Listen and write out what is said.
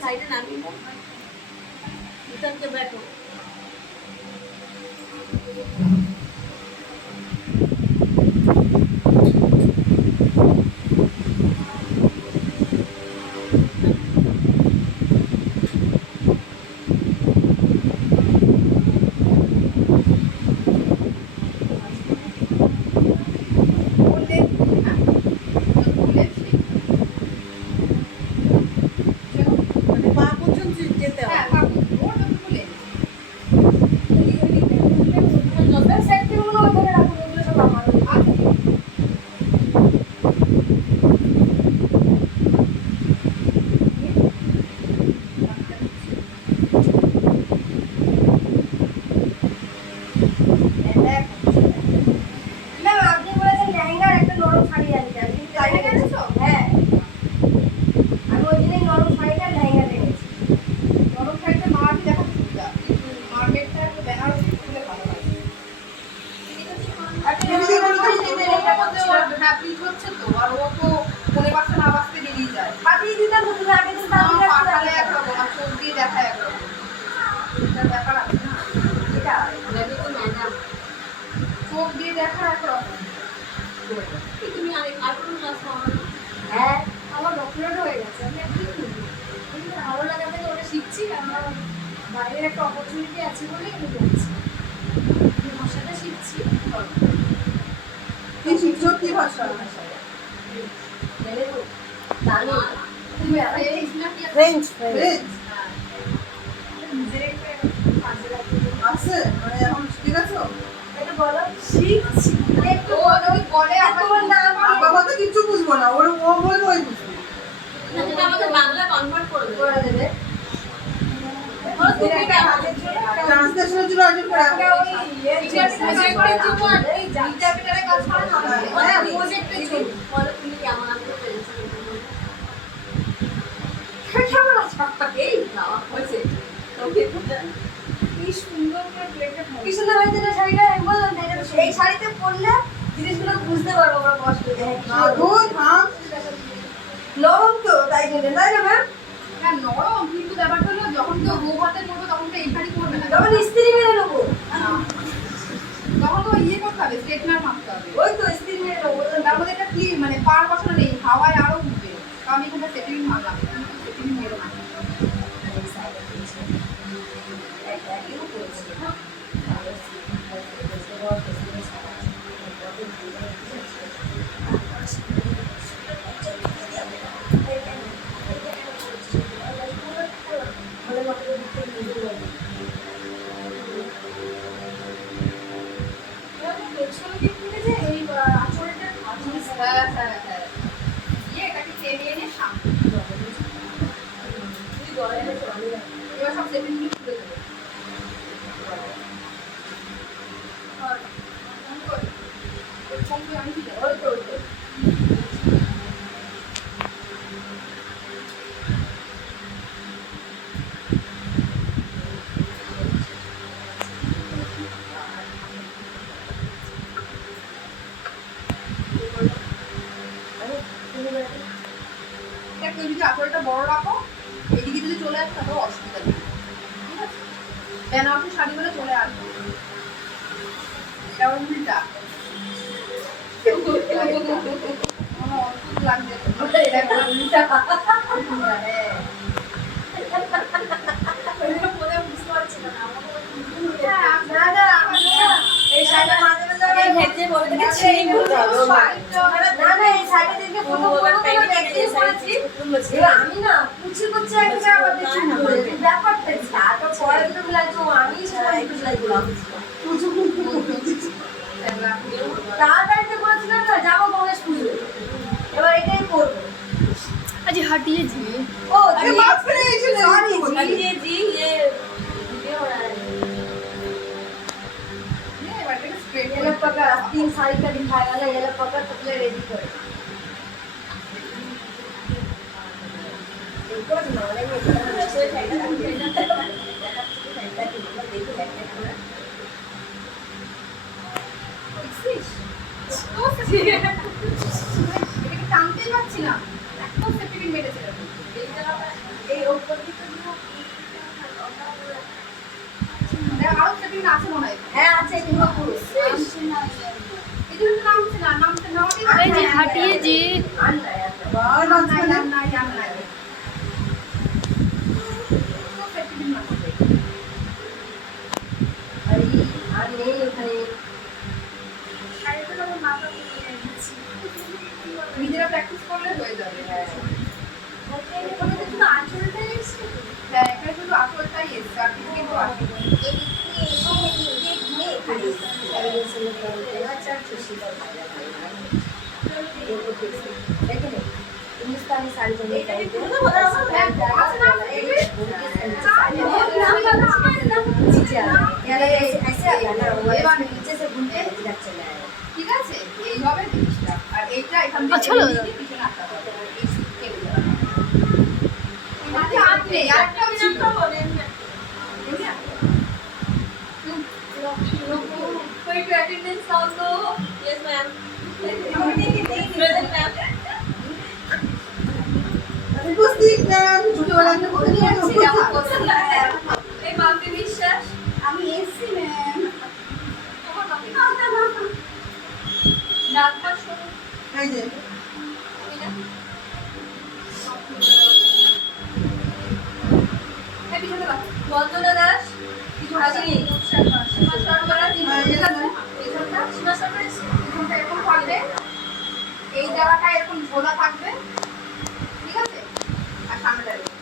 সাইডে নামিয়ে দাও ভিতরকে ব্যাকো বাইরের একটা অপরচুনিটি আছে বলে আমি যাচ্ছি ভাষাটা শিখছি কি শিখছো কি ভাষা ফ্রেঞ্চ আছে মানে এখন শিখে গেছো এটা বলো শিখছি একটু বলে আমার নাম বাবা তো কিছু বুঝবো না ও বলবো ওই বুঝবো না যেটা আমাদের বাংলা কনভার্ট করে দেবে ট্রান্সলেশনের জন্য অর্জন করে এই শাড়িতে পরলে জিনিসগুলো বুঝতে পারবো আমরা কষ্ট নরম তো তাই জন্য তাই না ম্যাম নরম কিন্তু ব্যাপারটা হলো যখন কেউ বউ হাতে পড়বে তখন তো এই শাড়ি পরবে না যখন স্ত্রী মেরে নেবো তখন তো ইয়ে করতে হবে স্ট্রেটনার মারতে হবে ওই তো স্ত্রী মেরে নেবো তার মধ্যে একটা ক্লিন মানে পার বসানো নেই হাওয়ায় আরো উঠবে তো আমি এখানটা সেটিং মারলাম সেটিং মেরো না এটাকে টেনে এনে সামনে এবার সব সেটিং খুলে দেবো আমি কি ওই তো যদি আঁচলটা বড় রাখো এদিকে যদি চলে আসে তাহলে অসুবিধা নেই ঠিক আছে বেনারসি শাড়ি বলে চলে আসবে কেমন উল্টা অদ্ভুত লাগছে বুঝতে পারছি না এই শাড়িটা মাঝে মাঝে ভেজে বলে থেকে ছিঁড়ে বলতে হবে না না এই শাড়িটা দেখে প্রথম আমি না কুচি কুচি একটা আবার দেখি ব্যাপারটা তো পরে তো লাগছে আমি শাড়ি লাগলাম তাড়াতাড়িতে বলেছিলাম না যাবো গণেশ পুজো এবার এটাই করবো আজ हटिए जी ओ अरे माफ करिए सॉरी हटिए जी ये वीडियो हो रहा है ये लोग पकड़ 3 साड़ी का दिखाएगा ना ये लोग पकड़ पतले रेडी कर इनको माने में ऐसे खाएगा देखो করছি। এটাকে টানতেই পারছি না, একদম সেফটি পিন মেরেছে এরকম। এই ওপর দিকে দিও। দেখ আরো সেফটি পিন আছে মনে হয়। হ্যাঁ আছে কিন্তু পুরুষ। এই জন্য তো নামছে না, নামাতেই পারছি এই যে না। হাঁটিয়ে যে আর নাই আর নাই। আর আর নাই, মাঝখানে আর নাই, আর নাই। পুরো সেফটি পিন মারছে। আর নেই ওখানে। নিজেরা প্র্যাকটিস করলে হয়ে যাবে। হ্যাঁ। ওখানে তো শুধু আঁচলটাই এসছে। হ্যাঁ, এখানে শুধু আসলটাই এসছে, আর কিছু কিন্তু আসেনি। हिंदुस्तानी साड़ी जो হ্যাঁ, আছে না? नीचे आ रहा है ऐसे आता है ना वो ऐसे नीचे से घूम के इधर चला है ঠিক আছে, এইভাবে জিনিসটা। আর এইটা এখান থেকে আচ্ছা, টেনে নিয়ে পিছনে আটকাতে হবে। এই কেটে দেওয়া। মাঝে হাত নেই, আরেকটা আমি নামটা বলেন না। এমনি আটকাতে হবে। कोई तो अटेंडेंस ऑन दो यस मैम प्रेजेंट मैम উপস্থিত ম্যাম ছোটবেলা থেকে পছন্দ है এই মাম্পি বিশ্বাস আমি এসছি ম্যাম। ডাক্তার শুনুন এই যে এই পিছনে রাখো। বন্দনা দাস আসেনি। সীমা সরকার ঠিক আছে? পিছনটা সীমা সরকার পিছনটা এরকম থাকবে, এই জায়গাটা এরকম ঝোলা থাকবে, ঠিক আছে? আর সামনেটা এরকম।